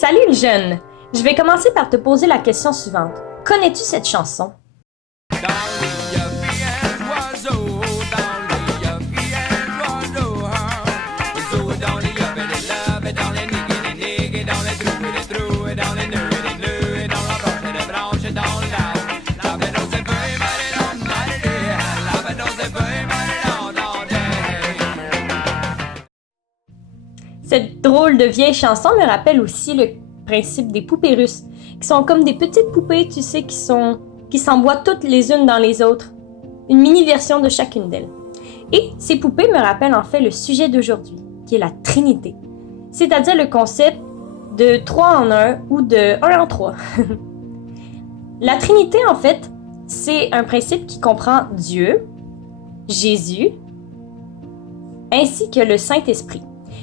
Salut le jeune! Je vais commencer par te poser la question suivante. Connais-tu cette chanson? Cette drôle de vieille chanson me rappelle aussi le principe des poupées russes, qui sont comme des petites poupées, tu sais, qui s'emboîtent toutes les unes dans les autres. Une mini-version de chacune d'elles. Et ces poupées me rappellent en fait le sujet d'aujourd'hui, qui est la Trinité. C'est-à-dire le concept de 3 en 1 ou de 1 en 3. La Trinité, en fait, c'est un principe qui comprend Dieu, Jésus, ainsi que le Saint-Esprit.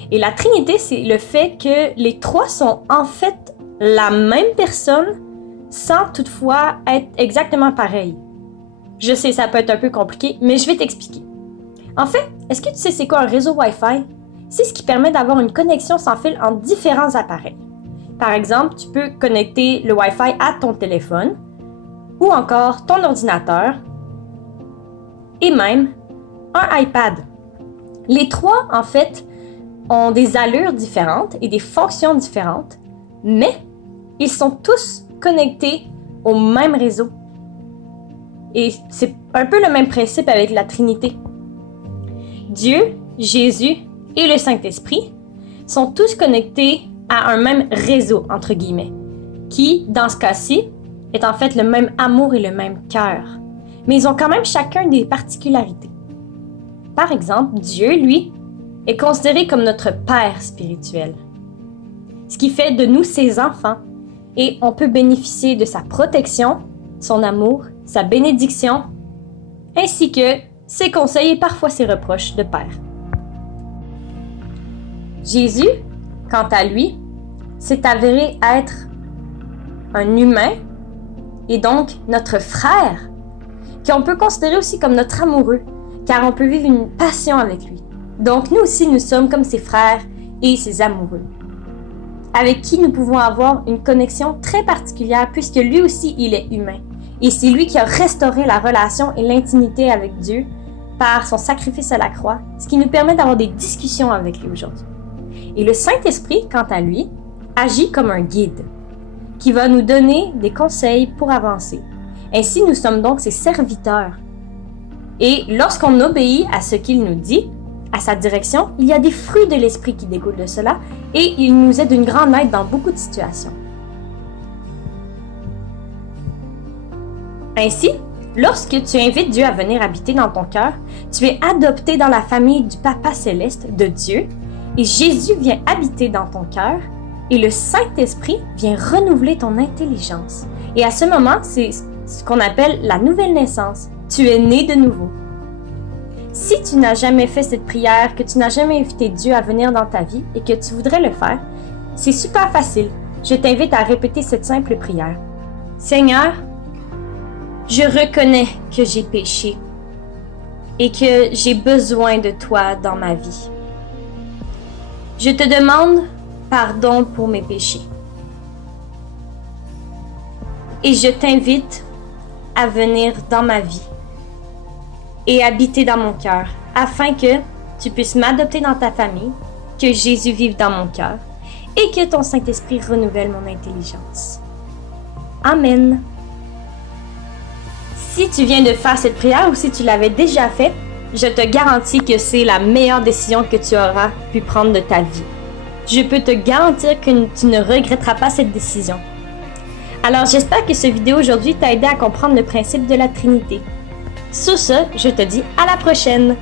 Et la Trinité, c'est le fait que les trois sont en fait la même personne sans toutefois être exactement pareils. Je sais, ça peut être un peu compliqué, mais je vais t'expliquer. En fait, est-ce que tu sais c'est quoi un réseau Wi-Fi? C'est ce qui permet d'avoir une connexion sans fil entre différents appareils. Par exemple, tu peux connecter le Wi-Fi à ton téléphone ou encore ton ordinateur et même un iPad. Les trois, en fait, ont des allures différentes et des fonctions différentes, mais ils sont tous connectés au même réseau. Et c'est un peu le même principe avec la Trinité. Dieu, Jésus et le Saint-Esprit sont tous connectés à un même réseau, entre guillemets, qui, dans ce cas-ci, est en fait le même amour et le même cœur. Mais ils ont quand même chacun des particularités. Par exemple, Dieu, lui, est considéré comme notre Père spirituel, ce qui fait de nous ses enfants, et on peut bénéficier de sa protection, son amour, sa bénédiction, ainsi que ses conseils et parfois ses reproches de Père. Jésus, quant à lui, s'est avéré être un humain, et donc notre frère, qu'on peut considérer aussi comme notre amoureux, car on peut vivre une passion avec lui. Donc nous aussi, nous sommes comme ses frères et ses amoureux, avec qui nous pouvons avoir une connexion très particulière puisque lui aussi, il est humain. Et c'est lui qui a restauré la relation et l'intimité avec Dieu par son sacrifice à la croix, ce qui nous permet d'avoir des discussions avec lui aujourd'hui. Et le Saint-Esprit, quant à lui, agit comme un guide qui va nous donner des conseils pour avancer. Ainsi, nous sommes donc ses serviteurs. Et lorsqu'on obéit à ce qu'il nous dit, à sa direction, il y a des fruits de l'esprit qui découlent de cela et il nous est d'une grande aide dans beaucoup de situations. Ainsi, lorsque tu invites Dieu à venir habiter dans ton cœur, tu es adopté dans la famille du Papa céleste de Dieu et Jésus vient habiter dans ton cœur et le Saint-Esprit vient renouveler ton intelligence. Et à ce moment, c'est ce qu'on appelle la nouvelle naissance. Tu es né de nouveau. Si tu n'as jamais fait cette prière, que tu n'as jamais invité Dieu à venir dans ta vie et que tu voudrais le faire, c'est super facile. Je t'invite à répéter cette simple prière. Seigneur, je reconnais que j'ai péché et que j'ai besoin de toi dans ma vie. Je te demande pardon pour mes péchés. Et je t'invite à venir dans ma vie et habiter dans mon cœur, afin que tu puisses m'adopter dans ta famille, que Jésus vive dans mon cœur et que ton Saint-Esprit renouvelle mon intelligence. Amen. Si tu viens de faire cette prière ou si tu l'avais déjà fait, je te garantis que c'est la meilleure décision que tu auras pu prendre de ta vie. Je peux te garantir que tu ne regretteras pas cette décision. Alors j'espère que cette vidéo aujourd'hui t'a aidé à comprendre le principe de la Trinité. Sur ce, je te dis à la prochaine!